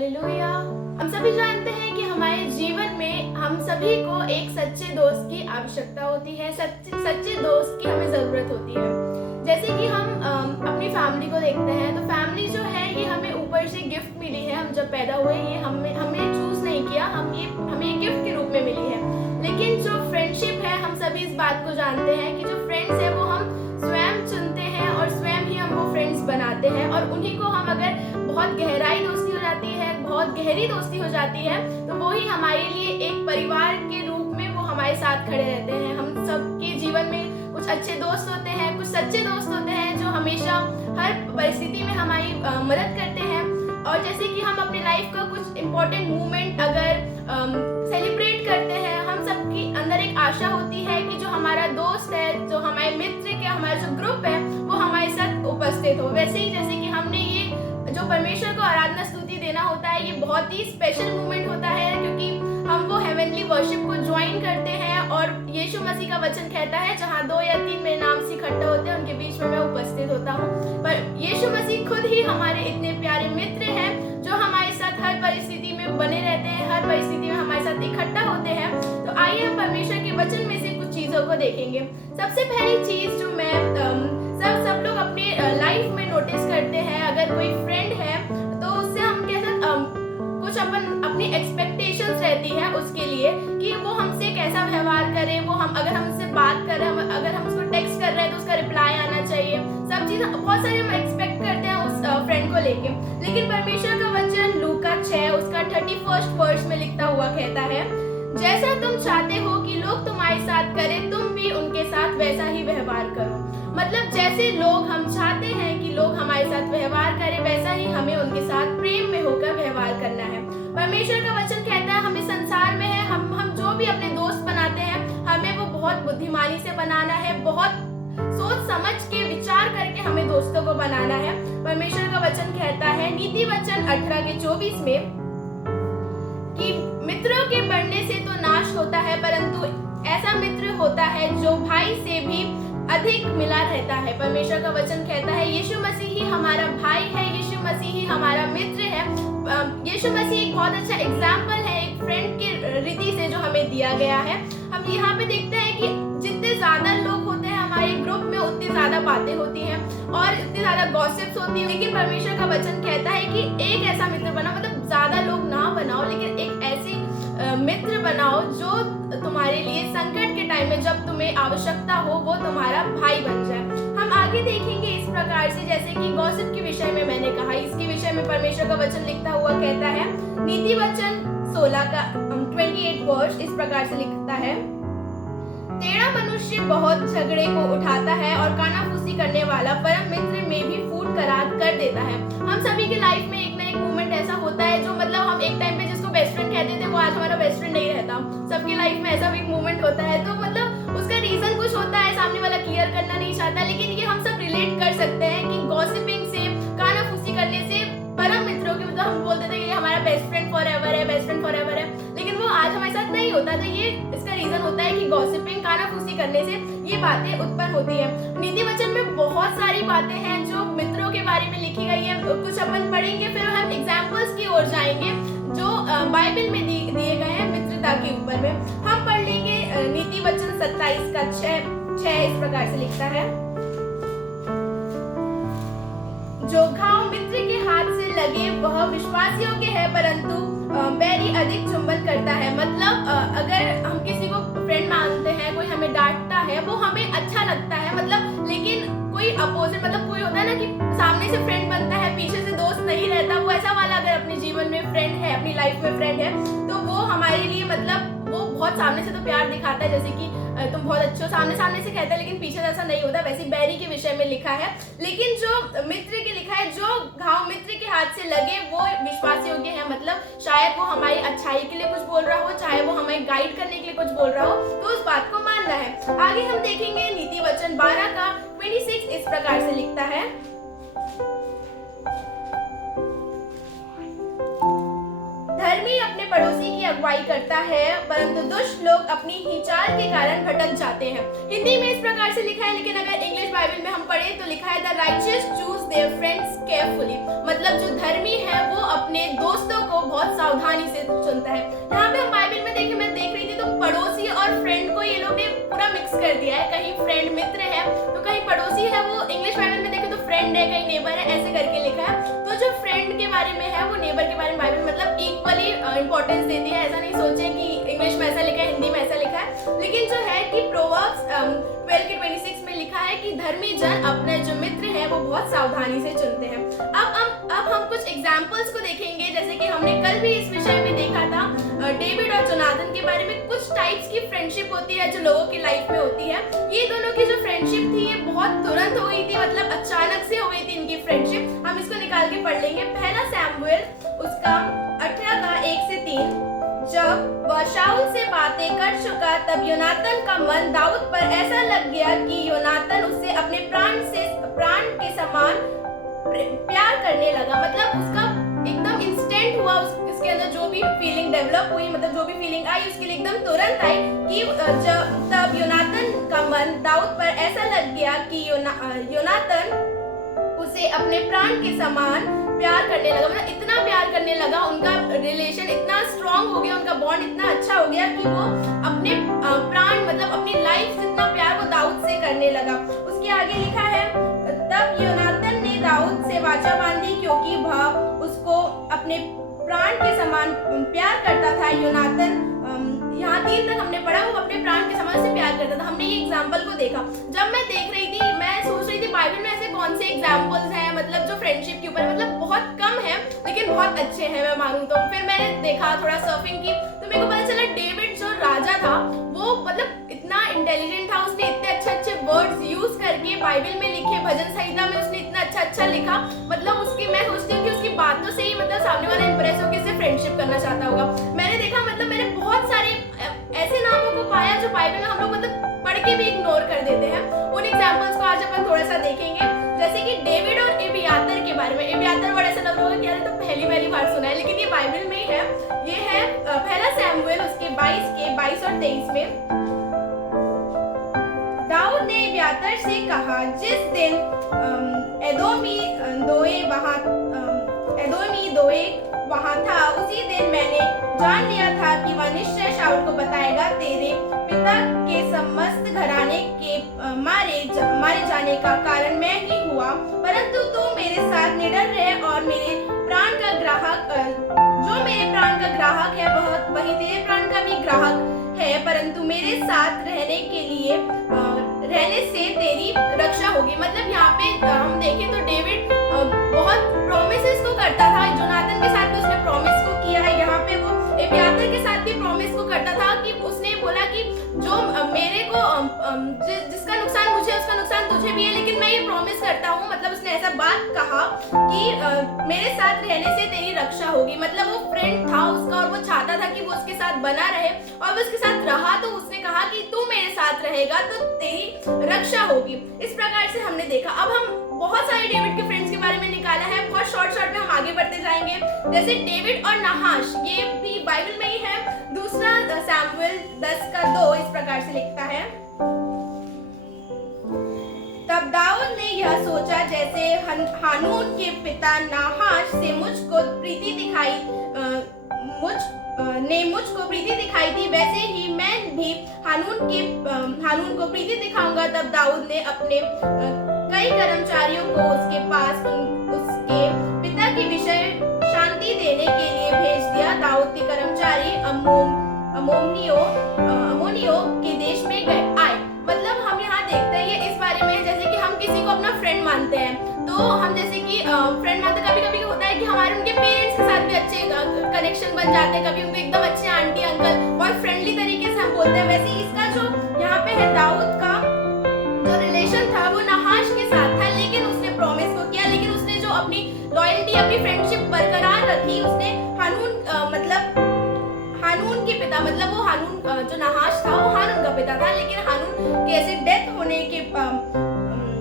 Hallelujah. हम सभी जानते हैं कि हमारे जीवन में हम सभी को एक सच्चे दोस्त की आवश्यकता होती है, सच्चे दोस्त की हमें ज़रूरत होती है। जैसे कि हम अपनी फैमिली को देखते हैं, तो फैमिली जो है ये हमें ऊपर से गिफ्ट मिली है। हम जब पैदा हुए ये हमने चूज़ नहीं किया, हमें गिफ्ट के रूप में मिली है। लेकिन जो फ्रेंडशिप है, हम सभी इस बात को जानते हैं कि जो फ्रेंड्स है वो हम स्वयं चुनते हैं और स्वयं ही हम वो फ्रेंड्स बनाते हैं, और उन्हीं को हम अगर बहुत गहराई दोस्ती हो जाती है, बहुत गहरी दोस्ती हो जाती है, तो वो ही हमारे लिए एक परिवार के रूप में वो हमारे साथ खड़े रहते हैं। हम सबके जीवन में कुछ अच्छे दोस्त होते हैं, कुछ सच्चे दोस्त होते हैं जो हमेशा हर परिस्थिति में हमारी मदद करते हैं। और जैसे कि हम अपने लाइफ का कुछ इम्पोर्टेंट मोमेंट अगर सेलिब्रेट करते हैं, हम सबकी अंदर एक आशा होती है कि जो हमारा दोस्त है, जो हमारे मित्र के हमारा जो ग्रुप है, वो हमारे साथ उपस्थित हो। वैसे ही जैसे कि हमने ये जो परमेश्वर को आराधना स्तुति देना होता है, ये बहुत ही स्पेशल मोमेंट होता है, क्योंकि हम वो हेवनली वर्शिप को ज्वाइन करते हैं। और यीशु मसीह का वचन कहता है, जहाँ 2 या 3 मेरे नाम से इकट्ठा होते हैं, उनके बीच में मैं उपस्थित होता हूँ। पर यीशु मसीह खुद ही हमारे इतने प्यारे मित्र हैं, जो हमारे साथ हर परिस्थिति में बने रहते हैं, हर परिस्थिति में हमारे साथ इकट्ठा होते हैं। तो आइए हम परमेश्वर के वचन में से कुछ चीज़ों को देखेंगे। सबसे पहली चीज़ जो मैं सब लोग अपने लाइफ में नोटिस करते हैं, अगर कोई फ्रेंड है तो उससे हम कैसे कुछ अपनी एक्सपेक्टेशंस रहती है उसके लिए कि वो हमसे कैसा व्यवहार करे, वो अगर हम उससे बात कर रहे हैं, अगर हम उसको टेक्स्ट कर रहे हैं तो उसका रिप्लाई आना चाहिए। सब चीज़ बहुत सारी हम एक्सपेक्ट करते हैं उस फ्रेंड को लेके। लेकिन परमेश्वर का वचन लूका 6 उसका 31 वर्स में लिखता हुआ कहता है, जैसा तुम चाहते हो कि लोग तुम्हारे साथ करें, तुम भी उनके साथ वैसा ही व्यवहार करो। मतलब जैसे लोग हम चाहते हैं कि लोग हमारे साथ व्यवहार करें, वैसा ही हमें उनके साथ प्रेम में होकर व्यवहार करना है। परमेश्वर का वचन कहता है, हम इस संसार में है, हम जो भी अपने दोस्त बनाते हैं, हमें वो बहुत बुद्धिमानी से बनाना है, बहुत सोच समझ के विचार करके हमें दोस्तों को बनाना है। परमेश्वर का वचन कहता है नीति वचन 18:24 में कि मित्रों के बढ़ने से तो नाश होता है, परंतु ऐसा मित्र होता है जो भाई से भी अधिक मिला रहता है। परमेश्वर का वचन कहता है यीशु मसीह ही हमारा भाई है, यीशु मसीह ही हमारा मित्र है। यीशु मसीह एक बहुत अच्छा एग्जाम्पल है एक फ्रेंड के रीति से जो हमें दिया गया है। हम यहाँ पे देखते हैं कि जितने ज्यादा लोग होते हैं हमारे ग्रुप में, उतनी ज्यादा बातें होती हैं और इतनी ज्यादा गॉसिप्स होती है। लेकिन परमेश्वर का वचन कहता है कि एक ऐसा मित्र बनाओ, मतलब ज्यादा लोग ना बनाओ, लेकिन एक ऐसी मित्र बनाओ जो तुम्हारे लिए संकट के टाइम में, जब तुम्हें आवश्यकता हो, वो तुम्हारा भाई बन जाए। हम आगे देखेंगे इस प्रकार से, जैसे कि गॉसिप के विषय में मैंने कहा, इसके विषय में परमेश्वर का वचन लिखता हुआ कहता है नीति वचन 16 का 28 वर्ष इस प्रकार से लिखता है, टेढ़ा मनुष्य बहुत झगड़े को उठाता है और कानाफूसी करने वाला परम मित्र में भी फूट करार कर देता है। हम सभी के लाइफ में एक ना एक मोमेंट ऐसा होता है जो, मतलब हम एक टाइम पे जिसको बेस्ट फ्रेंड कहते थे, वो आज हमारा बेस्ट फ्रेंड नहीं रहता। सबके लाइफ में ऐसा भी एक मोमेंट होता है। तो मतलब उसका रीजन कुछ होता है, सामने वाला क्लियर करना नहीं चाहता, लेकिन ये हम सब रिलेट कर सकते हैं कि गॉसिपिंग से, कानाफूसी करने से परम मित्रों के, मतलब हम बोलते थे कि हमारा बेस्ट फ्रेंड फॉरएवर है, बेस्ट फ्रेंड फॉरएवर है, लेकिन वो आज हमारे साथ नहीं होता। तो ये इसका रीजन होता है कि गॉसिपिंग, कानाफूसी करने से ये बातें उत्पन्न होती है। नीति वचन में बहुत सारी बातें हैं जो मित्रों के बारे में लिखी गई है। कुछ अपन पढ़ेंगे, फिर हम एग्जाम्पल्स की ओर जाएंगे जो बाइबल में दिए गए हैं मित्रता के ऊपर में। हम पढ़ लेंगे नीति वचन 27 का 6 इस प्रकार से लिखता है, जो घाव मित्र के हाथ से लगे वह विश्वास योग्य है, परंतु बैरी अधिक चुंबन करता है। मतलब अगर हम किसी को फ्रेंड मानते हैं, कोई हमें डांटता है, वो हमें अच्छा लगता है, मतलब लेकिन कोई अपोजिट, मतलब कोई होता है ना कि सामने से फ्रेंड बनता है, पीछे से दोस्त नहीं रहता, वो ऐसा वाला अगर अपने जीवन में फ्रेंड है, अपनी लाइफ में फ्रेंड है, तो वो हमारे लिए, मतलब वो बहुत सामने से तो प्यार दिखाता है, जैसे कि तुम बहुत अच्छे हो, सामने से कहता है, लेकिन पीछे ऐसा नहीं होता। वैसे बैरी के विषय में लिखा है। लेकिन जो मित्र के लिखा है, जो घाव मित्र के हाथ से लगे वो विश्वास योग्य है, मतलब शायद वो हमारी अच्छाई के लिए कुछ बोल रहा हो, चाहे वो हमें गाइड करने के लिए कुछ बोल रहा हो, तो उस बात को मानना है। आगे हम देखेंगे नीति वचन 12 का 26 इस प्रकार से लिखता है, धर्मी अपने पड़ोसी की अगुवाई करता है, परंतु दुष्ट लोग अपनी ही चाल के कारण भटक जाते हैं। हिंदी में इस प्रकार से लिखा है, लेकिन अगर इंग्लिश बाइबल में हम पढ़े तो लिखा है the righteous choose their friends carefully. मतलब जो धर्मी है वो अपने दोस्तों को बहुत सावधानी से चुनता है। यहाँ पे हम बाइबल में देखें, मैं देख रही थी तो पड़ोसी और फ्रेंड को ये लोग ने पूरा मिक्स कर दिया है। कहीं फ्रेंड मित्र है तो कहीं पड़ोसी है, वो इंग्लिश बाइबल में देखें तो फ्रेंड है, कहीं नेबर है, ऐसे करके लिखा है। तो जो फ्रेंड के बारे में है वो नेबर के बारे में बाइबल मतलब इक्वली इंपॉर्टेंस देती है। ऐसा नहीं सोचे कि इंग्लिश में ऐसा लिखा है, हिंदी में ऐसा लिखा है, लेकिन जो है कि प्रोवर्ब्स 12:26 में लिखा है कि धर्मी जन अपने जो मित्र है वो बहुत सावधानी से चुनते हैं। अब हम कुछ एग्जाम्पल्स को देखेंगे, जैसे कि हमने कल भी इस विषय में देखा था डेविड और जोनाथन के बारे में। कुछ टाइप्स की फ्रेंडशिप होती है जो लोगों की लाइफ में होती है। ये दोनों की जो फ्रेंडशिप थी ये बहुत तुरंत हो गई थी, मतलब अचानक से हो गई थी इनकी फ्रेंडशिप। हम इसको निकाल के पढ़ लेंगे। पहला सैमुएल उसका 18 का 1 से 3। जब वह शाऊल से बातें कर चुका तब योनातन का मन दाऊद पर ऐसा लग गया कि योनातन उससे अपने प्राण के समान प्यार करने लगा। मतलब उसका एकदम इंस्टेंट हुआ, उसके अंदर जो भी फीलिंग डेवलप हुई, मतलब जो भी फीलिंग आई उसके लिए एकदम तुरंत आई कि तब योनातन का मन दाऊद पर ऐसा लग गया कि योनातन उसे अपने प्राण के समान प्यार करने लगा। मतलब इतना प्यार करने लगा, उनका रिलेशन इतना स्ट्रांग हो गया, उनका बॉन्ड इतना अच्छा हो गया कि वो अपने प्राण मतलब अपनी लाइफ से इतना प्यार वो दाऊद से करने लगा। उसके आगे लिखा है, तब योनातन ने दाऊद से वाचा बांधी क्योंकि वह उसको अपने प्राण के समान प्यार करता था। योनातन यहाँ 3 तक हमने पढ़ा, वो अपने प्राण के समान से प्यार करता था। हमने ये एग्जाम्पल को देखा। जब मैं देख रही थी मैं सोच रही थी बाइबल में ऐसे कौन से एग्जाम्पल्स हैं मतलब जो फ्रेंडशिप के ऊपर मतलब बहुत कम है लेकिन बहुत अच्छे हैं मैं मानूं तो। फिर मैंने देखा थोड़ा सर्फिंग की तो मेरे को पता चला डेविड जो राजा था वो मतलब इतना इंटेलिजेंट था, उसने इतने अच्छे वर्ड्स यूज करके बाइबल में लिखे, भजन संहिता में उसने इतना अच्छा लिखा। मतलब उसकी मैं सोचती हूँ कि उसकी बातों से ही मतलब सामने वाला इंप्रेस होकर इससे फ्रेंडशिप करना चाहता होगा। मैंने देखा मतलब मैंने बहुत सारे ऐसे नामों को पाया जो बाइबल में हम लोग मतलब पढ़ के भी इग्नोर कर देते हैं। उन एग्जाम्पल्स को आज अपन थोड़ा सा देखेंगे, जैसे कि डेविड और एबियातर के बारे में। एबियातर वर्ड ऐसा लग रहा होगा कि यार तो पहली बार सुना है, लेकिन ये बाइबल में ही है। ये है पहला सैमुएल उसके 22 और 23 में। दाऊद ने एबियातर से कहा, जिस दिन एदोमी दोएग वहां था उसी दिन मैंने जान लिया था कि वह निश्चय शाऊल को बताएगा। तेरे पिता के समस्त घराने के मारे जाने का कारण मैं ही हुआ, परंतु तू मेरे साथ निडर रहे और मेरे प्राण का ग्राहक जो मेरे प्राण का ग्राहक है वही तेरे प्राण का भी ग्राहक है, परंतु मेरे साथ रहने से तेरी रक्षा होगी। मतलब यहाँ पे हम देखें तो डेविड बहुत प्रोमिसेस को करता था। जोनाथन के साथ भी उसने प्रॉमिस को किया है, यहाँ पे वो एबियातर के साथ भी प्रॉमिस को करता था कि उसने बोला कि जो मेरे को जिसका नुकसान मुझे उसका नुकसान तुझे भी है, लेकिन मैं ये प्रॉमिस करता हूँ। मतलब उसने ऐसा बात कहा कि मेरे साथ रहने से तेरी रक्षा होगी। मतलब वो फ्रेंड था उसका और वो चाहता था कि वो उसके साथ बना रहे और वो उसके साथ रहा, तो उसने कहा कि तू मेरे साथ रहेगा तो तेरी रक्षा होगी। इस प्रकार से हमने देखा। अब हम बहुत सारे डेविड के फ्रेंड्स के बारे में निकाला है, बहुत शॉर्ट में हम आगे बढ़ते जाएंगे। जैसे डेविड और नहाश, ये भी बाइबल में ही है। दूसरा सैमुएल 10 का 2 इस प्रकार से लिखता है, तब दाऊद ने यह सोचा, जैसे हानून के पिता नाहाश से मुझको प्रीति दिखाई थी, वैसे ही मैं भी हानून को प्रीति दिखाऊंगा। तब दाऊद ने अपने कई कर्मचारियों को उसके पास उसके पिता के विषय शांति देने के लिए भेज दिया। दाऊद के कर्मचारी अमोनियो के देश में आए। मतलब हम यहाँ देखते हैं ये इस बारे में, जैसे कि हम किसी को अपना फ्रेंड मानते हैं तो हम जैसे कि फ्रेंड मानते, कभी होता है कि हमारे उनके पेरेंट्स के साथ भी अच्छे कनेक्शन बन जाते हैं, कभी उनको एकदम अच्छे आंटी अंकल बहुत फ्रेंडली तरीके से हम बोलते हैं। वैसे इसका जो यहाँ पे है दाऊद का जो रिलेशन था वो नहाश के साथ था, लेकिन उसने प्रॉमिस को किया, लेकिन उसने जो अपनी लॉयल्टी अपनी फ्रेंडशिप बरकरार रखी। उसने हानून के पिता मतलब वो हानून जो नहाश था वो हानून का पिता था, लेकिन हानून की ऐसी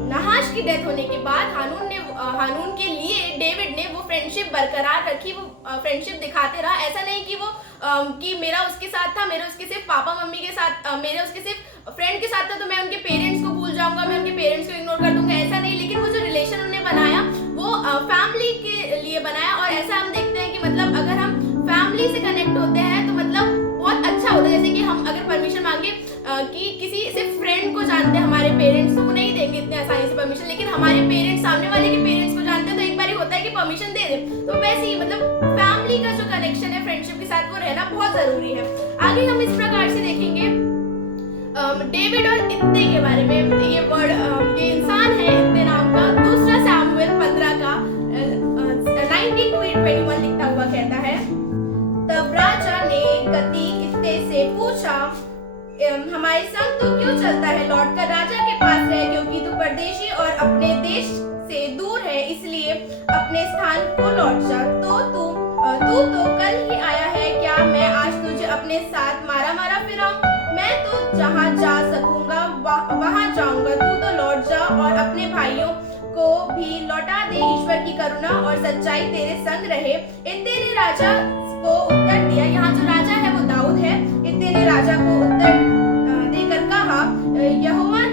नहाश की डेथ होने के बाद हानून के लिए डेविड ने वो फ्रेंडशिप बरकरार रखी, वो फ्रेंडशिप दिखाते रहा। ऐसा नहीं कि वो कि मेरा उसके साथ था, मेरे उसके सिर्फ पापा मम्मी के साथ, मेरे उसके सिर्फ फ्रेंड के साथ था तो मैं उनके पेरेंट्स को भूल जाऊंगा, मैं उनके पेरेंट्स को इग्नोर कर दूंगा, ऐसा नहीं। लेकिन वो जो रिलेशन उन्होंने बनाया वो फैमिली के लिए बनाया। और ऐसा हम देखते हैं कि मतलब अगर हम जानते हैं हमारे पेरेंट्स, तो वो नहीं देंगे इतने आसानी से परमिशन, लेकिन हमारे पेरेंट्स सामने वाले के पेरेंट्स को जानते हैं तो एक बार ही होता है कि परमिशन दे दे। तो वैसे ही मतलब फैमिली का जो कनेक्शन है फ्रेंडशिप के साथ वो रहना बहुत जरूरी है। आगे हम इस प्रकार से देखेंगे डेविड और इत्ते के बारे में। ये इंसान है इत्ते नाम का। दूसरा सैमुएल 15 का 19-21 लिखता हुआ कहता है, तब राजा ने गती इत्ते से पूछा, हमारे संग तू क्यों चलता है? लौटकर राजा के पास रह, क्योंकि तू परदेशी और अपने देश से दूर है, इसलिए अपने स्थान को लौट जा। तू तो कल ही आया है, क्या मैं आज तुझे अपने साथ मारा फिराऊं? मैं तो जहाँ जा सकूंगा वहाँ जाऊंगा, तू तो लौट जा और अपने भाइयों को भी लौटा दे। ईश्वर की करुणा और सच्चाई तेरे संग रहे। इत्ते ने राजा को उत्तर दिया, यहाँ जो राजा है वो दाऊद है। इत्ते ने राजा को उत्तर देकर कहा, यहोवा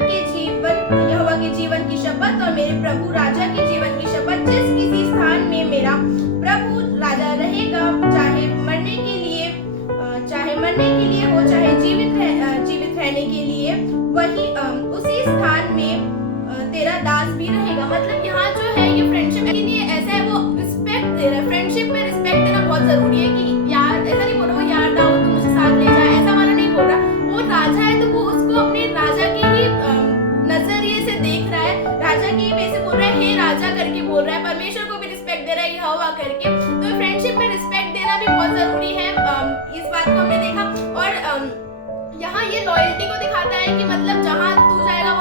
के जीवन की शपथ और मेरे प्रभु राजा के जीवन की शपथ, जिस किसी स्थान में मेरा प्रभु राजा रहेगा, चाहे मरने के लिए हो, चाहे जीवित रहने के लिए, वही उसी स्थान में तेरा दास भी रहेगा। मतलब यहाँ जो है ये फ्रेंडशिप के लिए ऐसा है, वो रिस्पेक्ट दे रहा है। फ्रेंडशिप में रिस्पेक्ट देना बहुत जरूरी है कि यार ऐसा नहीं बोल रहा यार दाऊद तू मुझे साथ ले जा, ऐसा वाला नहीं बोल रहा। वो राजा है तो वो उसको अपने राजा के ही नजरिए से देख रहा है, राजा के ही वे से बोल रहा है, हे राजा करके बोल रहा है, परमेश्वर को भी रिस्पेक्ट दे रहा है यहोवा करके। तो फ्रेंडशिप में रिस्पेक्ट देना भी बहुत जरूरी है। इस बात को हमने देखा। और यहाँ ये लॉयल्टी को दिखाता है कि मतलब जहाँ तू जाएगा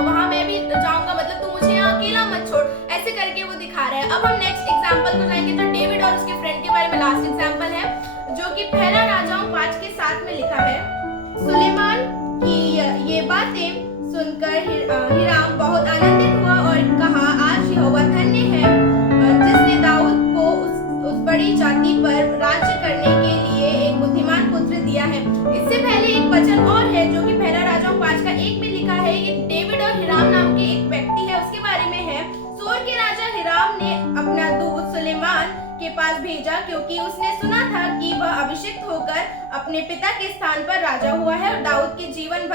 वहाँ मैं भी जाऊंगा, मतलब तू मुझे यहाँ अकेला मत छोड़, ऐसे करके वो दिखा रहा है। अब हम नेक्स्ट एग्जांपल को जाएंगे, तो डेविड और उसके फ्रेंड के बारे में लास्ट एग्जांपल है, जो कि पहला राजाओं 5 के 7 में लिखा है। सुलेमान की ये बातें सुनकर हिराम बहुत आनंदित हुआ और कहा, आज यहोवा धन्य है जिसने दाऊद को उस बड़ी जाति पर राज्य करने के लिए एक बुद्धिमान पुत्र दिया है। इससे पहले एक वचन और है जो कि पहला राजाओं 5 का 1 में लिखा है। ये डेविड और हिराम नाम के एक व्यक्ति है, उसके बारे में है। सोर के राजा हिराम ने अपना दूत सुलेमान के पास भेजा, क्योंकि उसने सुना था कि वह अभिषिक्त होकर अपने पिता के स्थान पर राजा हुआ है, और दाऊद के जीवन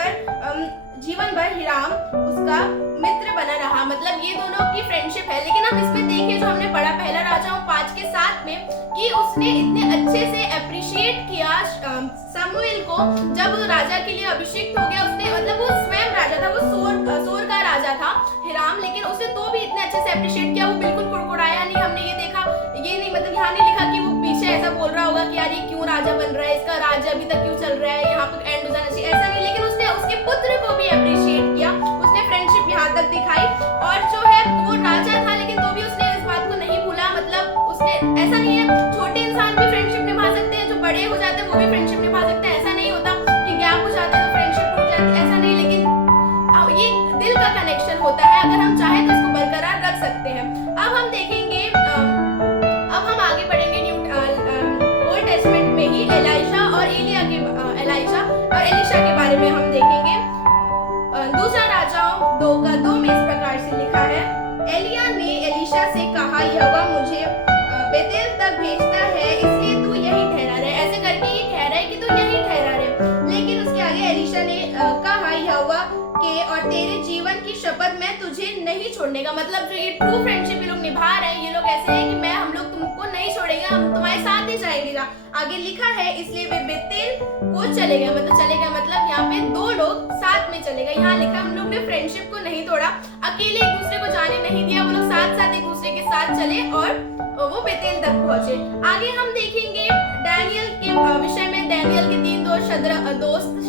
भर हिराम उसका मित्र बना रहा। मतलब ये दोनों की फ्रेंडशिप है। लेकिन हम इसमें देखें जो हमने पढ़ा पहला राजाओं 5 के 7 में, कि उसने इतने अच्छे से अप्रिशिएट किया शमूएल को जब वो राजा के लिए अभिषिक्त हो गया। उसने मतलब वो स्वयं राजा था, वो सोर का राजा था हिराम, लेकिन उसने तो भी इतने अच्छे से अप्रिशिएट किया, वो बिल्कुल कुड़कुड़ाया नहीं। हमने ये देखा, ये नहीं मतलब यहाँ नहीं लिखा कि वो पीछे ऐसा बोल रहा होगा कि यार ये क्यों राजा बन रहा है, इसका राज्य अभी तक क्यों चल रहा है, यहाँ पे एंड हो जाना चाहिए, ऐसा नहीं। लेकिन उसने उसके पुत्र को भी अप्रिशिएट किया, उसने फ्रेंडशिप यहाँ तक दिखाई। और जो है वो राजा था, लेकिन तो भी उसने इस बात को नहीं भूला। मतलब उसने ऐसा नहीं है, छोटे इंसान भी फ्रेंडशिप निभा सकते हैं, जो बड़े हो जाते हैं वो भी फ्रेंडशिप निभा सकते हैं। ऐसा नहीं होता कि गैप हो जाता है तो फ्रेंडशिप टूट जाती है, ऐसा नहीं। लेकिन ये दिल का कनेक्शन होता है, अगर हम चाहें तो इसको बरकरार रख सकते हैं। अब हम देखेंगे, अब हम आगे बढ़ेंगे ओल्ड टेस्टमेंट में ही एलिशा और एलीशा के बारे में हम देखेंगे। दूसरा राजाओं 2 का 2 में इस प्रकार से लिखा है, एलिया ने एलीशा से कहा, यहोवा मुझे बेतेल तक भेजता है, इसलिए तू यहीं ठहरा रहे। ऐसे करके ये कह रहा है कि तू यहीं ठहरा रहे। लेकिन उसके आगे एलीशा ने कहा, यहोवा के और तेरे जीवन की शपथ, मैं तुझे नहीं छोड़ने का। मतलब जो ये ट्रू फ्रेंडशिप ये लोग निभा रहे हैं, ये लोग ऐसे हैं कि हम लोग तुमको नहीं छोड़ेंगे, हम तुम्हारे साथ ही जाएंगे। आगे लिखा है, इसलिए वे बेतेल को चले गए। मतलब यहाँ पे 2 लोग साथ में चले गए। यहाँ लिखा हम लोग ने फ्रेंडशिप को नहीं तोड़ा, अकेले एक दूसरे को जाने नहीं दिया, वो लोग साथ साथ एक दूसरे के साथ चले और वो बेतेल तक पहुंचे। आगे हम देखेंगे डैनियल के विषय में। डैनियल के 3 दोस्त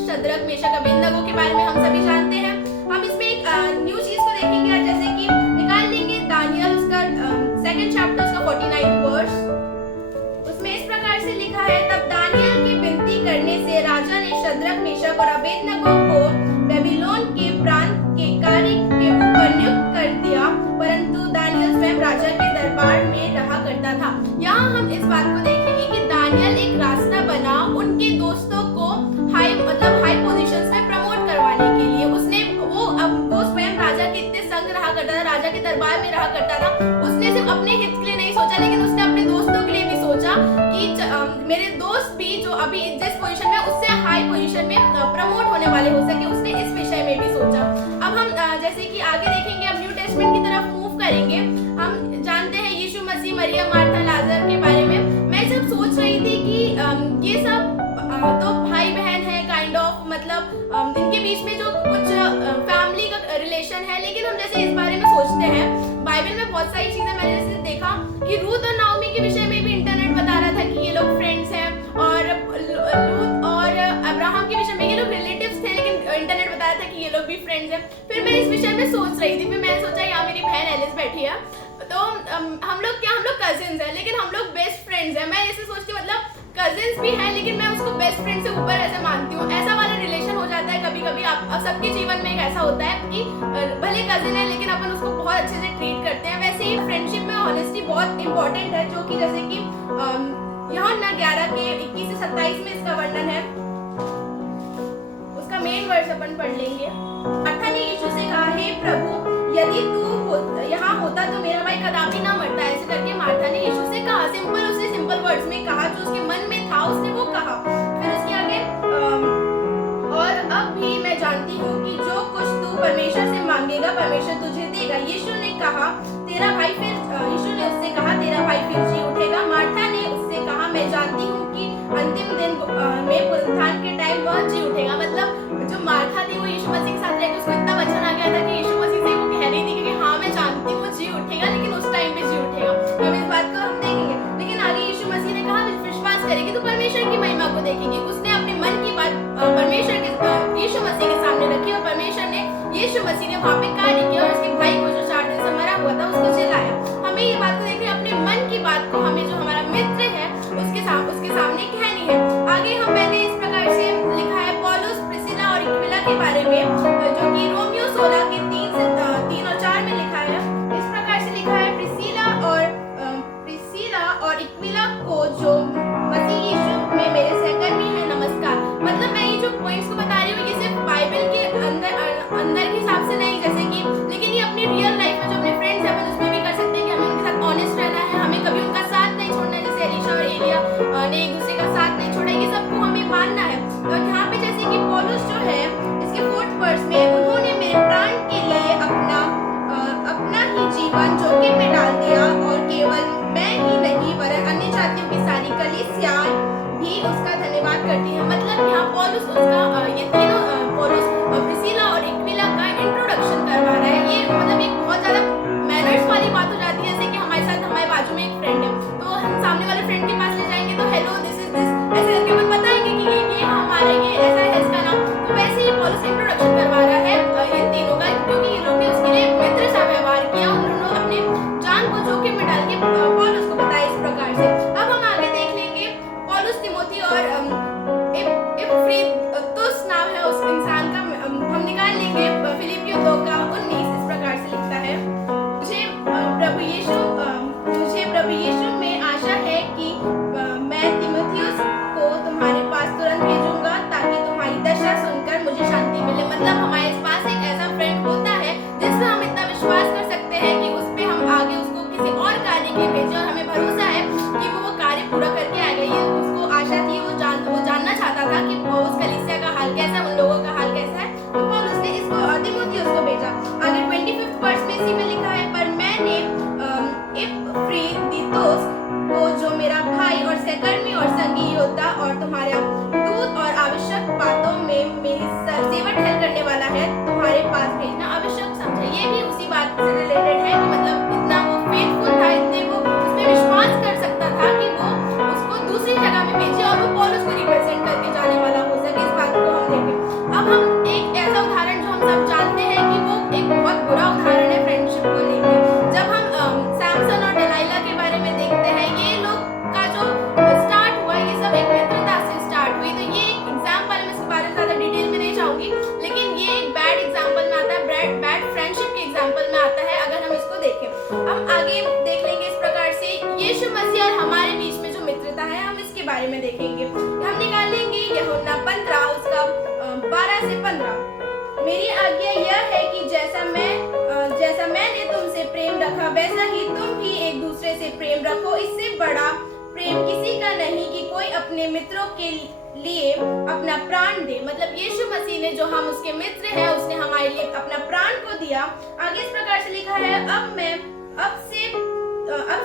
शद्रक, मेशक, अबेदनगो के बारे में हम सभी जानते हैं। हम इसमें एक न्यू चीज को देखेंगे, जैसे कि निकाल लेंगे दानियल उसका 2nd चैप्टर उसका 49th वर्स। उसमें इस प्रकार से लिखा है, तब दानियल की विनती करने से राजा ने शद्रक, मेशक और अबेदनगो को बेबीलोन के प्रांत के कार्य के ऊपर नियुक्त कर दिया, परंतु दानियल स्वयं राजा के दरबार में रहा करता था। यहाँ हम इस बात को देखेंगे कि दानियल एक रास्ता बना उनके दोस्तों को हाई पोजीशंस में प्रमोट करवाने के लिए। वो स्वयं राजा के इतने संग रहा करता था, राजा के दरबार में रहा करता था। उसने सिर्फ अपने हित के लिए नहीं सोचा, लेकिन उसने अपने दोस्तों के लिए भी सोचा कि मेरे दोस्त भी जो अभी जिस पोजीशन में उससे हाई पोजीशन में प्रमोट होने वाले हो सके, उसने इस विषय में भी सोचा। अब हम जैसे कि आगे देखेंगे, अब न्यू टेस्टमेंट की तरफ मूव करेंगे। हम जानते हैं यीशु मसीह, मरियम, मार्था, लाजर के बारे में मैं जब सोच रही थी कि ये सब तो भाई बहन है काइंड ऑफ, मतलब इनके बीच में जो कुछ फैमिली का रिलेशन है, लेकिन हम जैसे इस बारे में सोचते हैं, बाइबल में बहुत सारी चीजें मैंने जैसे देखा कि रूथ और नाओमी के विषय में भी इंटरनेट बता रहा था कि ये लोग फ्रेंड्स हैं, और रूथ और अब्राहम के विषय में ये लोग रिलेटिव्स थे, लेकिन इंटरनेट बता रहा था कि ये लोग भी फ्रेंड्स हैं। फिर मैं इस विषय में सोच रही थी, फिर मैंने सोचा यहाँ मेरी बहन एलिस बैठी है, तो हम लोग कजिन्स हैं, लेकिन हम लोग बेस्ट फ्रेंड्स हैं। मैं ऐसे सोचती हूँ, मतलब कजिन्स भी हैं, लेकिन मैं उसको बेस्ट फ्रेंड से ऊपर ऐसे मानती हूँ। ऐसा वाला रिलेशन हो जाता है कभी कभी। आप सबके जीवन में एक ऐसा होता है कि भले कजिन है, लेकिन अपन उसको बहुत अच्छे से ट्रीट करते हैं। वैसे ही फ्रेंडशिप में ऑनेस्टी बहुत इंपॉर्टेंट है, जो कि जैसे कि यूहन्ना 11 के 21 से 27 में इसका वर्णन है। उसका मेन वर्ड अपन पढ़ लेंगे। मार्था ने यीशु से कहा, हे प्रभु, यदि तू यहाँ होता तो मेरा भाई कदापि ना मरता। ऐसे करके मार्था ने यीशु से कहा, उसने सिंपल वर्ड्स में कहा, जो उसके मन में था उसने वो कहा। फिर उसके आगे और अब भी मैं जानती हूँ कि जो कुछ तू परमेश्वर से मांगेगा परमेश्वर तुझे देगा। यीशु ने उससे कहा तेरा भाई फिर जी उठेगा। मार्था ने उससे कहा, मैं जानती हूँ कि अंतिम दिन में पुनरुत्थान के टाइम वह जी उठेगा। मतलब जो मार्था थी वो यीशु मसीह के साथ रहकर उसको इतना वचन आ गया था कि यीशु मसीह से वो कह रही थी कि हाँ मैं जानती हूँ वो जी उठेगा, लेकिन उस टाइम पे जी उठेगा। हम इस बात को हम देखेंगे। लेकिन आगे यीशु मसीह ने कहा, विश्वास करेगी तो परमेश्वर की महिमा को देखेगी। उसने अपने मन की बात परमेश्वर के यीशु मसीह के सामने रखी और परमेश्वर ने यीशु मसीह ने वहाँ पे कार्य किया और उसके भाई को जो 4 दिन से मरा हुआ था उसको जिलाया। हमें ये बात को देखनी है, अपने मन की बात को हमें जो हमारा मित्र है उसके सामने कहनी है। आगे मैंने इस प्रकार से लिखा है पौलुस, प्रिसिला और एक्विला के बारे में, जो कि रोमियो 16 के 3 और 4 में लिखा है। इस प्रकार से लिखा है, प्रिसिला और एक्विला को जो मसीह यीशु में मेरे सहकर्मी है नमस्कार। मतलब मैं ये जो पॉइंट्स को बता रही हूँ ये सिर्फ बाइबल के अंदर के हिसाब से नहीं, जैसे कि, लेकिन ये अपनी रियल लाइफ में जो अपने फ्रेंड्स हैं अपन उसमें भी कर सकते हैं कि हमें उनके साथ ऑनेस्ट रहना है, हमें कभी उनका साथ नहीं छोड़ना है। जैसे एलिशा और एलिया ने एक दूसरे का साथ नहीं छोड़ा, ये सबको हमें मानना है। तो यहाँ पे जैसे कि पौलुस जो है इसके 4th वर्स में, उन्होंने मेरे प्राण के लिए अपना ही जीवन जोखिम में डाल दिया और केवल मैं ही नहीं वरन अन्य जातियों की सारी कलीसिया भी उसका धन्यवाद करती है। मतलब यहाँ पौलुस उसका ये तीनों पौलुस प्रिसिला और एक्विला का इंट्रोडक्शन करवा रहा है। ये मतलब एक बहुत ज्यादा मैनर्स वाली बात हो जाती है। जैसे कि हमारे बाजू में एक फ्रेंड है, तो हम सामने वाले फ्रेंड के पास ले जाएंगे तो हेलो दिस इज दिस ऐसे करके अपन बताएंगे कि ये हमारा ये ऐसा है इसका नाम। तो वैसे ही पौलुस इंट्रोडक्शन करवा रहा है इन तीनों का, क्योंकि इन लोगों ने उसके लिए मित्र सा व्यवहार किया। उन्होंने अपने जान को जोखिम में डाल के पौलुस को बताया इस प्रकार से। अब हम आगे देख लेंगे पौलुस, तिमोथी और इपफ्रीतुस नाम है उस इंसान का, हम निकाल लेंगे। फिलिपियों 2 का 19 इस प्रकार से लिखता है, मुझे प्रभु यीशु में आशा है कि मैं तिमोथियुस को तुम्हारे पास तुरंत भेजूंगा ताकि तुम्हारी दशा सुनकर मुझे शांति मिले। मतलब हमारे पास एक ऐसा फ्रेंड होता है जिस पर हम इतना विश्वास कर सकते हैं कि उस पे हम आगे उसको किसी और कार्य के लिए भेजें और हमें भरोसा है कि वो कार्य पूरा करके आएगा। ये उसको आशा थी, वो जानना चाहता था कि उस कलीसिया का हाल कैसा है, उन लोगों का हाल कैसा है। तो पौलुस ने इसको तिमोथियुस को भेजा। आगे 25th वर्स में इसी में लिखा है, पर मैंने इपफ्रीतुस को जो मेरा भाई और सहकर्मी और संगी योद्धा और तुम्हारा दूत और आवश्यक बातों में मेरी सेवा ठहर करने वाला है तुम्हारे पास भेजना आवश्यक समझा। ये भी उसी बात से रिलेटेड है कि मतलब इतना वो फेथफुल था, इतने वो उसमें विश्वास कर सकता था कि वो उसको दूसरी जगह में भेजे और वो पौलुस को रिप्रेजेंट करके जाने वाला हो सके। इस बात को हम देखें। अब हम एक ऐसा उदाहरण जो हम सब जानते हैं कि वो एक बहुत बुरा उदाहरण है फ्रेंडशिप को लेकर। जब हम सैमसन और डेलाइला के बारे में देखते हैं, ये लोग का जो स्टार्ट हुआ ये सब एक मित्रता से स्टार्ट हुई। तो ये एक एग्जाम्पल, मैं इसके बारे में ज्यादा डिटेल में नहीं जाऊंगी, लेकिन ये एक बैड एग्जाम्पल में आता है, बैड फ्रेंडशिप के एग्जाम्पल में आता है अगर हम इसको देखें। हम आगे देख लेंगे इस प्रकार से यीशु मसीह और हमारे बीच में जो मित्रता है हम इसके बारे में देखेंगे। हम निकाल लेंगे यूहन्ना 15 उसका 12 से 15। मेरी आज्ञा यह है कि जैसा मैंने तुमसे प्रेम रखा वैसा ही तुम भी एक दूसरे से प्रेम रखो। इससे बड़ा प्रेम किसी का नहीं कि कोई अपने मित्रों के लिए अपना प्राण दे। मतलब यीशु मसीह ने, जो हम उसके मित्र हैं, उसने हमारे लिए अपना प्राण को दिया। आगे इस प्रकार से लिखा है, अब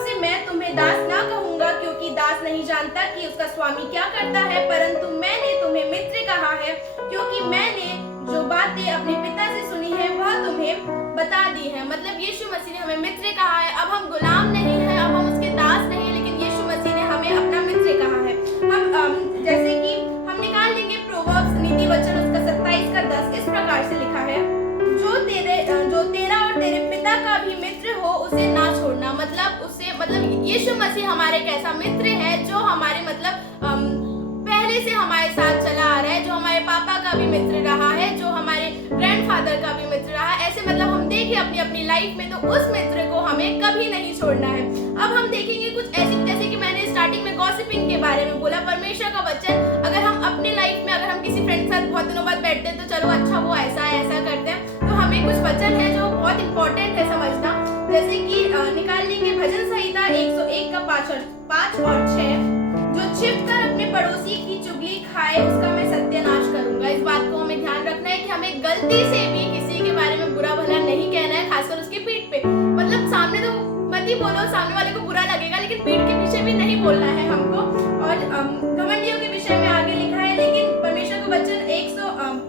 से मैं तुम्हें दास ना कहूंगा, क्योंकि दास नहीं जानता कि उसका स्वामी क्या करता है, परंतु मैंने तुम्हें मित्र कहा है, क्योंकि मैंने जो बातें अपने पिता से सुनी है वह तुम्हें बता दी है। मतलब यीशु मसीह ने हमें मित्र कहा है। अब हम गुलाम नहीं है, अब हम उसके दास नहीं है, लेकिन यीशु मसीह ने हमें अपना मित्र कहा है। हम जैसे कि हम निकाल लेंगे प्रोवर्ब्स नीति वचन उसका 27:10 इस प्रकार से लिखा है, जो तेरा और तेरे पिता का भी मित्र हो उसे ना छोड़ना। मतलब यीशु मसीह हमारे एक ऐसा मित्र है जो हमारे पहले से हमारे साथ चला आ रहा है, जो हमारे पापा का भी मित्र रहा है, जो हमारे ग्रैंडफादर का भी मित्र रहा है। ऐसे मतलब हम देखें अपनी लाइफ में, तो उस मित्र को हमें कभी नहीं छोड़ना है। अब हम देखेंगे कुछ ऐसी, जैसे कि मैंने स्टार्टिंग में गॉसिपिंग के बारे में बोला, परमेश्वर का वचन अगर हम अपने लाइफ में, अगर हम किसी फ्रेंड के साथ बहुत दिनों बाद बैठते हैं, तो चलो अच्छा वो ऐसा करते हैं, तो हमें कुछ वचन है जो बहुत इंपॉर्टेंट है समझना। जैसे कि निकाल लेंगे भजन संहिता 101 का 5 और 6, जो छिपकर अपने पड़ोसी की चुगली खाए उसका मैं सत्यानाश करूंगा। इस बात को हमें ध्यान रखना है कि हमें गलती से भी किसी के बारे में बुरा भला नहीं कहना है, खासकर उसकी पीठ पे। मतलब सामने तो मत ही बोलो, सामने वाले को बुरा लगेगा, लेकिन पीठ के पीछे भी नहीं बोलना है हमको। और घमंडियों के विषय में आगे लिखा है, लेकिन परमेश्वर का वचन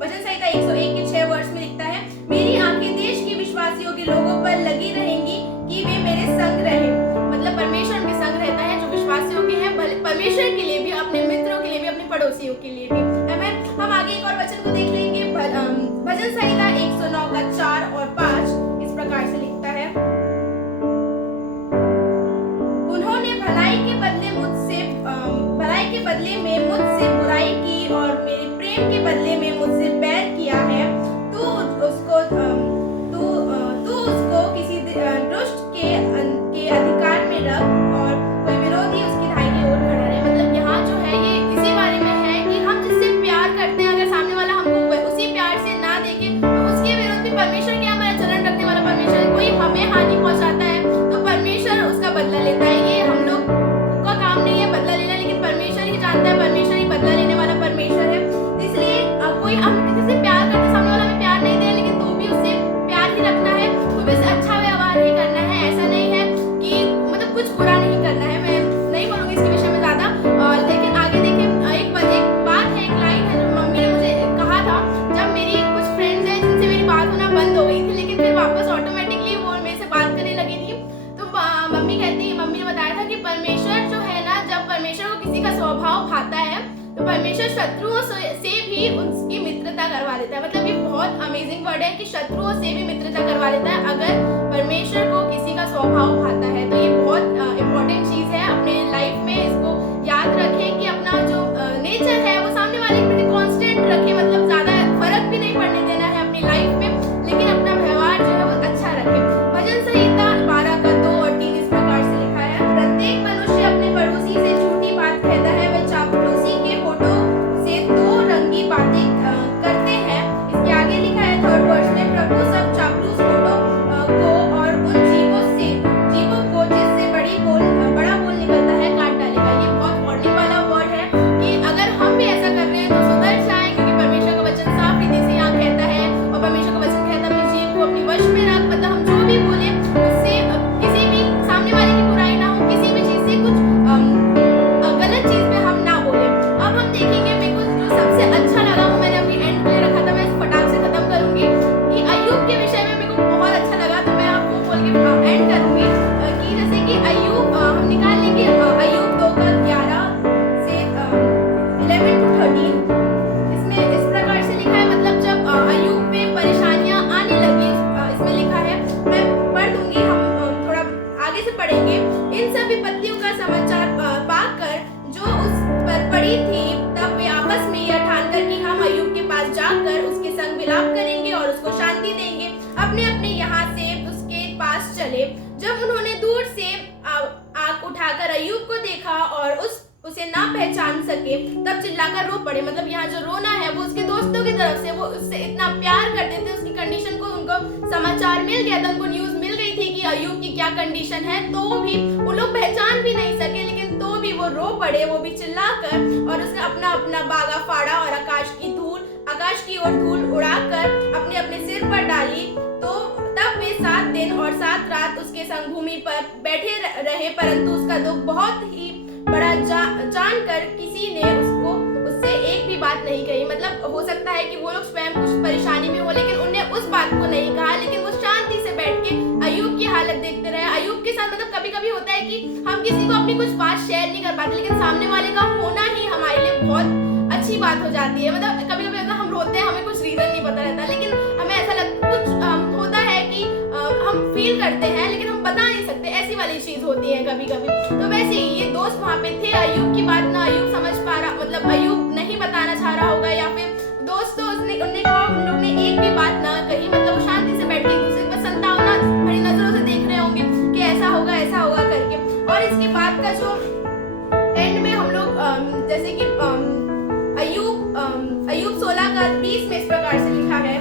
भजन संहिता 101 के 6 वर्ष में लिखता है, मेरी आंखें देश के विश्वासियों के लोगों पर लगी रहेंगी कि वे मेरे संग रहे। मतलब परमेश्वर उनके संग रहता है जो विश्वासियों के हैं, परमेश्वर के लिए भी, अपने मित्रों के लिए भी, अपने पड़ोसियों के लिए भी। हम आगे एक और वचन को देख लेंगे, भजन संहिता 109 का 4 और 5 इस प्रकार से लिखता है, उन्होंने भलाई के बदले में मुझसे बुराई की और मेरे प्रेम के बदले में मुझसे बैर किया है। तू उसको किसी दुष्ट के अधिकार में रख और कोई विरोधी उसकी दाहिनी ओर खड़ा रहे। मतलब यहाँ जो है ये इसी बारे में है कि हम जिससे प्यार करते हैं, अगर सामने वाला हमको उसी प्यार से ना देखे, तो उसके विरोध में परमेश्वर क्या, हमारा चरण रखने वाला परमेश्वर, कोई हमें हानि पहुंचाता है तो परमेश्वर उसका बदला लेता है। ये हम लोग का काम नहीं है बदला लेना, लेकिन परमेश्वर ही जानता है, परमेश्वर ही बदला लेने वाला परमेश्वर है। इसलिए कोई हम किसी से प्यार करते, सामने वाला हमें प्यार नहीं दे, लेकिन तो भी उससे प्यार ही रखना है, तो भी अच्छा व्यवहार ही करना है। ऐसा नहीं है कि मतलब कुछ बुरा नहीं करना है। मैं नहीं बोलूंगी इसके विषय में ज्यादा, लेकिन आगे देखिए एक बात है, एक लाइन है जो मम्मी ने मुझे कहा था, जब मेरी कुछ फ्रेंड्स हैं जिनसे मेरी बात होना बंद हो गई थी, लेकिन फिर वापस ऑटोमेटिकली वो मेरे से बात करने लगी थी, तो मम्मी ने बताया था कि परमेश्वर जो है ना, जब परमेश्वर को किसी का स्वभाव भाता है तो परमेश्वर शत्रुओं से भी उसकी मित्रता करवा देता है। मतलब ये बहुत अमेजिंग वर्ड है कि शत्रुओं से भी मित्रता करवा देता है अगर परमेश्वर को किसी का स्वभाव भाता है। तो ये बहुत इंपॉर्टेंट चीज है अपने लाइफ में, इसको याद रखें कि अपना जो नेचर है वो सामने वाले के प्रति कांस्टेंट रखें। मतलब ज्यादा फर्क भी नहीं पड़ने देना है अपनी लाइफ में, लेकिन अपना व्यवहार जो है वो अच्छा रखें। भजन संहिता 12 का 2 और 3 इस प्रकार से लिखा है, प्रत्येक मनुष्य अपने पड़ोसी से झूठी बात कहता है, वह चापलूसी के होठों से दो रंगी बातें करते हैं। इसके आगे लिखा है 3rd वर्ष में, प्रभु सब चापलूस होठों को और उन जीवों को जिससे बड़ा बोल निकलता है काट डालेगा। ये बहुत वार्निंग वाला वर्ड है कि अगर हम भी ऐसा कर रहे हैं तो सुधर जाएं, क्योंकि परमेश्वर का वचन साफ रीति से यहाँ कहता है, और परमेश्वर का वचन कहता है अपनी जीभ को अपनी वश में रख। मतलब हम जो भी बोले उससे किसी भी सामने वाले की बुराई ना हो, किसी भी चीज से कुछ गलत चीज पे हम ना बोले। अब हम देखेंगे, मेरे को जो सबसे अच्छा लगा वो मैंने अभी एंड में रखा था, मैं फटाक से खत्म करूंगी, कि अय्यूब के विषय में मेरे को बहुत अच्छा लगा, तो मैं आपको बोल के एंड करूंगी कि जैसे कि अय्यूब, हम निकाल लेंगे अय्यूब 2 का 11 से 11 to 13। इसमें इस प्रकार से लिखा है, मतलब जब अय्यूब पे परेशानियां आने लगी, इसमें लिखा है, मैं पढ़ दूंगी, हम थोड़ा आगे से पढ़ेंगे। इन सब विपत्तियों का समाचार पाकर जो उस पर पड़ी थी, तब वे आपस में यह ठानकर कि हम अय्यूब के पास जाकर उसके संग विलाप करेंगे और उसको शांति देंगे, अपने अपने यहाँ से उसके पास चले। जब उन्होंने दूर से आंख उठाकर अय्यूब को देखा और उसे ना पहचान सके, तब चिल्लाकर रो पड़े। मतलब यहाँ जो रोना है वो उसके दोस्तों की तरफ से, वो उससे इतना प्यार करते थे, उसकी कंडीशन को उनको समाचार मिल गया था, उनको न्यूज मिल गई थी कि अय्यूब की क्या कंडीशन है, तो भी वो लोग पहचान भी नहीं सके, लेकिन तो भी वो रो पड़े, वो भी चिल्लाकर, और उसने अपना अपना बागा फाड़ा और आकाश की ओर धूल उड़ाकर अपने अपने सिर पर डाली। तो तब वे 7 दिन और 7 रात उसके संग भूमि पर बैठे रहे, परंतु उसका दुख बहुत ही बड़ा जानकर किसी ने उससे एक भी बात नहीं कही। मतलब हो सकता है कि वो लोग स्वयं कुछ परेशानी में हो, लेकिन उनने उस बात को नहीं कहा, लेकिन वो शांति से बैठ के अय्यूब की हालत देखते रहे। अय्यूब के साथ मतलब कभी कभी होता है कि हम किसी को अपनी कुछ बात शेयर नहीं कर पाते, लेकिन सामने वाले का होना ही हमारे लिए बहुत अच्छी बात हो जाती है। मतलब कभी कभी हम रोते हैं, हमें कुछ रीजन नहीं पता रहता, लेकिन हमें ऐसा कुछ होता है कि हम फील करते हैं, लेकिन हम बता नहीं सकते, ऐसी वाली चीज होती है कभी कभी। तो वैसे ही ये दोस्त वहाँ पे थे, अय्यूब की बात ना अय्यूब समझ पा रहा, मतलब अय्यूब नहीं बताना चाह रहा होगा, या फिर दोस्त तो उनने कहा, उन लोग ने एक भी बात ना कही। मतलब वो शांति से बैठ के एक दूसरे पर संतावना भरी नजरों से देख रहे होंगे कि ऐसा होगा करके। और इसके बाद का जो एंड में हम लोग जैसे कि अय्यूब 16 का 20 में इस प्रकार से लिखा है,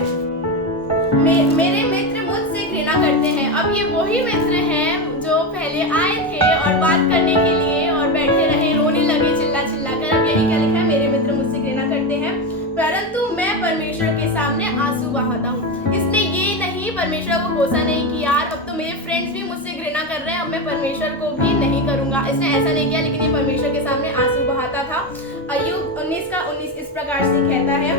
मेरे मित्र मुझसे घृणा करते हैं। अब ये वही मित्र हैं जो पहले आए थे और बात करने के लिए और बैठे रहे, रोने लगे चिल्ला कर। अब यही क्या लिखा है, मेरे मित्र मुझसे घृणा करते हैं, परंतु मैं परमेश्वर के सामने आंसू बहाता हूँ। इसने ये नहीं परमेश्वर को कोसा नहीं कि यार अब तो मेरे फ्रेंड्स भी मुझसे घृणा कर रहे हैं, अब मैं परमेश्वर को भी नहीं करूंगा। इसने ऐसा नहीं किया, लेकिन ये परमेश्वर के सामने आंसू बहाता था। अय्यूब 19 का 19 इस प्रकार से कहता है,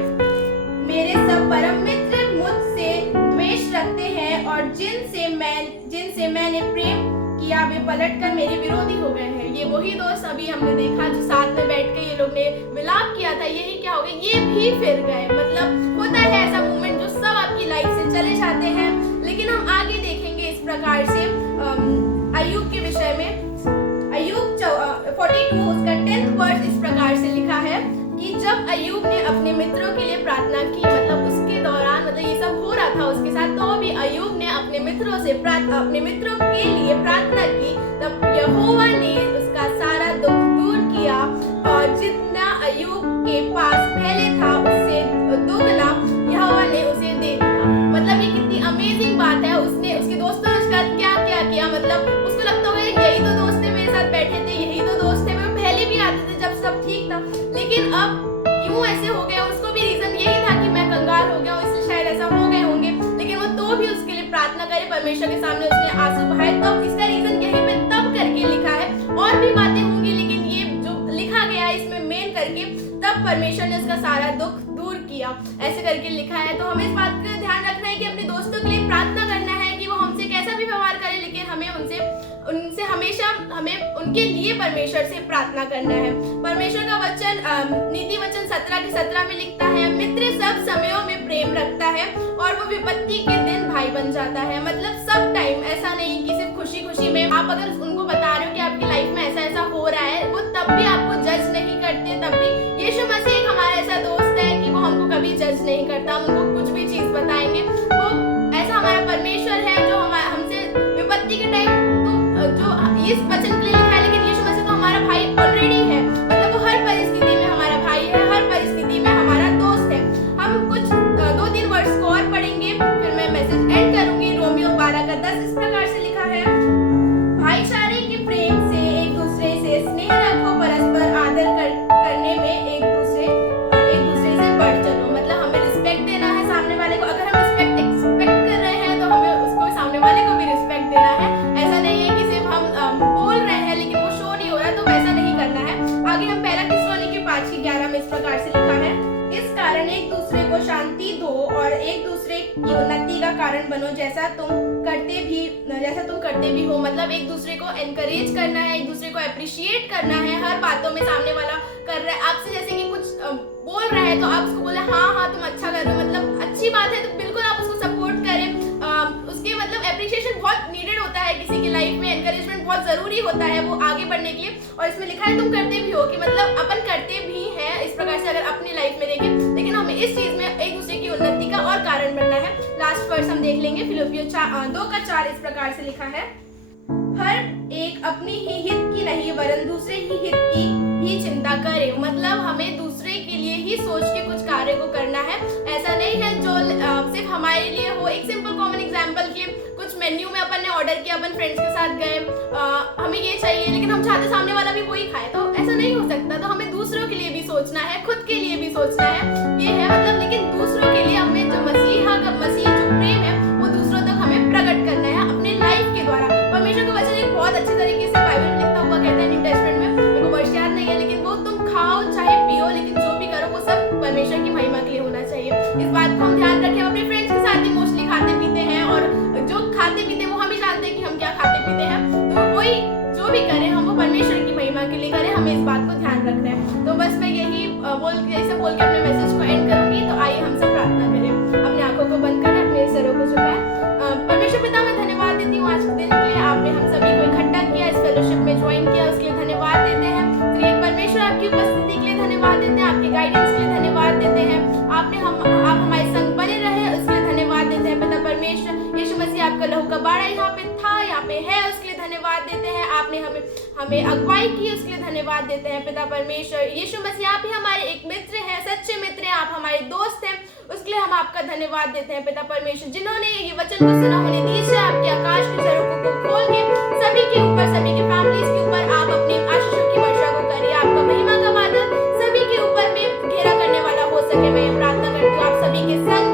मेरे सब परम मित्र मुझसे द्वेष रखते हैं, और जिनसे मैंने प्रेम किया वे पलटकर मेरे विरोधी हो गए हैं। ये वही दोस्त अभी हमने देखा जो साथ में बैठ के ये लोग ने विलाप किया था, यही क्या हो गया, ये भी फिर गए। मतलब होता है ऐसा मोमेंट जो सब आपकी लाइफ से चले जाते हैं। लेकिन हम आगे देखेंगे इस प्रकार से अय्यूब के विषय में। अय्यूब 42 उसका 10th वर्स इस प्रकार से लिखा है कि जब अय्यूब ने अपने मित्रों के लिए प्रार्थना की, मतलब उसके दौरान मतलब ये सब हो रहा था उसके साथ, तो भी अय्यूब ने अपने मित्रों के लिए प्रार्थना की, तब यहोवा ने उसका सारा दुख दूर किया, और जितना अय्यूब के पास पहले था उससे दोगुना यहोवा ने उसे दे दिया। मतलब ये कितनी अमेजिंग बात है। उसके दोस्तों ने उसका क्या किया, मतलब उसको लगता होगा यही तो दोस्त थे मेरे साथ बैठे थे, यही तो दोस्त थे, वो पहले भी आते थे जब सब ठीक था, लेकिन अब क्यों ऐसे हो गया। उसको भी रीजन यही था कि मैं कंगाल हो गया हूँ, इसलिए शायद ऐसा हो गए होंगे, लेकिन वो तो भी उसके लिए प्रार्थना करे, परमेश्वर के सामने उसने आंसू बहाए। तब इसका रीजन यहीं पे तब करके लिखा है, और भी बातें होंगी, लेकिन ये जो लिखा गया है इसमें मेन करके तब परमेश्वर ने उसका सारा दुख दूर किया, ऐसे करके लिखा है। तो हमें इस बात का ध्यान रखना है कि अपने दोस्तों के लिए प्रार्थना करना है कि वो हमसे कैसा भी व्यवहार करे, लेकिन हमें उनसे हमेशा हमें उनके लिए परमेश्वर से प्रार्थना करना है। परमेश्वर का वचन नीति वचन 17 के 17 में लिखता है, मित्र सब समयों में प्रेम रखता है, और वो विपत्ति के दिन भाई बन जाता है। मतलब सब टाइम, ऐसा नहीं कि सिर्फ खुशी में आप अगर उनको बता रहे हो कि आपकी लाइफ में ऐसा हो रहा है, वो तब भी आपको जज नहीं करते। तब भी यीशु मसीह एक हमारा ऐसा दोस्त है कि वो हमको कभी जज नहीं करता, हम उनको कुछ भी चीज बताएंगे। वो ऐसा हमारा परमेश्वर है जो हमसे विपत्ति के टाइम जो इस वचन के लिए लिखा है, लेकिन यीशु मसीह तो हमारा भाई ऑलरेडी है। मतलब वो हर परिस्थिति में हमारा भाई है, हर परिस्थिति में हमारा दोस्त है। हम कुछ 2-3 वर्ड्स को और पढ़ेंगे, फिर मैं मैसेज एंड करूंगी। रोमियो 12 का 10 इस प्रकार से लिखा है, भाईचारे के प्रेम से एक दूसरे से स्नेह रखो, परस्पर आदर करने में एक दूसरे से बढ़ चलो। मतलब हमें रिस्पेक्ट देना है सामने वाले को। अगर हम रिस्पेक्ट एक्सपेक्ट कर रहे हैं तो हमें उसको सामने वाले को भी रिस्पेक्ट देना है। ऐसा नहीं है कि सिर्फ हम बोल रहे हैं लेकिन वो शो नहीं हो रहा, तो वैसा नहीं करना है। आगे हम 1 थिस्सलुनीके 5:11 में इस प्रकार से लिखा है, इस कारण एक दूसरे को शांति दो और एक दूसरे की उन्नति का कारण बनो, जैसा तुम करते भी हो। मतलब एक दूसरे को एनकरेज करना है, एक दूसरे को अप्रिशिएट करना है। हर बातों में सामने वाला कर रहा है आपसे, जैसे कि कुछ बोल रहा है तो आप उसको बोले हाँ तुम अच्छा कर रहे हो, मतलब अच्छी बात है, तो बिल्कुल आप उसको सपोर्ट करें। उसके मतलब एप्रिशिएशन बहुत नीडेड होता है किसी की लाइफ में, एनकरेजमेंट बहुत जरूरी होता है वो आगे बढ़ने के लिए। और इसमें लिखा है तुम करते भी हो, कि मतलब अपन करते भी हैं इस प्रकार से अगर अपनी लाइफ में देखें, लेकिन हमें इस चीज में एक दूसरे की उन्नति का और कारण बनना है। लास्ट वर्स हम देख लेंगे, फिलिपियों 2:4 इस प्रकार से लिखा है, हर एक अपनी ही हित की नहीं वरन दूसरे ही हित की भी चिंता करे। मतलब हमें दूसरे के लिए ही सोच के कुछ कार्य को करना है। ऐसा नहीं है जो सिर्फ हमारे लिए हो। एक सिंपल कॉमन एग्जांपल कि कुछ मेन्यू में अपन ने ऑर्डर किया, अपन फ्रेंड्स के साथ गए, हमें ये चाहिए लेकिन हम चाहते सामने वाला भी वही खाए, तो ऐसा नहीं हो सकता, तो हमें दूसरों के लिए भी सोचना है, खुद के लिए भी सोचना है, ये है मतलब। लेकिन दूसरों के लिए हमें जो मसीह जो प्रेम है वो दूसरों तक हमें प्रकट करना है अपने लाइफ के द्वारा। परमेश्वर का वचन एक बहुत अच्छे तरीके से बाइबल में लिखा हुआ कहता है न्यू टेस्टमेंट में, मेरे को वर्ष याद नहीं है, लेकिन वो तुम खाओ चाहे पियो, लेकिन जो भी करो वो सब परमेश्वर की महिमा के लिए होना चाहिए। इस बात को हम ध्यान रखें। हम अपने फ्रेंड्स के साथ ही मोस्टली खाते पीते हैं, और जो खाते पीते हैं वो हम ही जानते हैं कि हम क्या खाते पीते हैं। तो कोई जो भी करे हम वो परमेश्वर की महिमा के लिए करें, हमें इस बात को ध्यान रखना है। तो बस मैं यही बोल के अपने मैसेज को एंड करूंगी। तो आइए हम सब प्रार्थना करें, अपने आंखों को बंद करें, अपने सरों को झुकाएं। परमेश्वर पिता, मैं धन्यवाद देती हूँ आज के दिन के लिए, आपने हम सभी को इकट्ठा किया, इस फेलोशिप में ज्वाइन किया, उसके लिए धन्यवाद देते हैं। फिर परमेश्वर आपकी उपस्थिति के लिए धन्यवाद देते हैं, आपकी गाइडेंस के लिए धन्यवाद देते हैं, आप हमारे संग बने रहे उसके लिए धन्यवाद देते हैं। पिता परमेश्वर, यीशु मसीह आपका लहू का बाड़ा यहाँ पे था, यहाँ पे है, उसके लिए धन्यवाद देते हैं। आपने हमें अगुवाई की, उसके लिए धन्यवाद देते हैं। पिता परमेश्वर, यीशु मसीह आप ही हमारे एक मित्र हैं, सच्चे मित्र हैं, आप हमारे दोस्त हैं, उसके लिए हम आपका धन्यवाद देते हैं। पिता परमेश्वर, जिन्होंने ये वचन को सुना, उन्हें दीजिए आपके आकाश के झरोखों को खोल के सभी के ऊपर, सभी के फैमिलीज के ऊपर आप अपनी आशीषों की वर्षा को करिए। आपका महिमा का बादल सभी के ऊपर में घेरा करने वाला हो सके। मैं ये प्रार्थना करती हूँ आप सभी के संग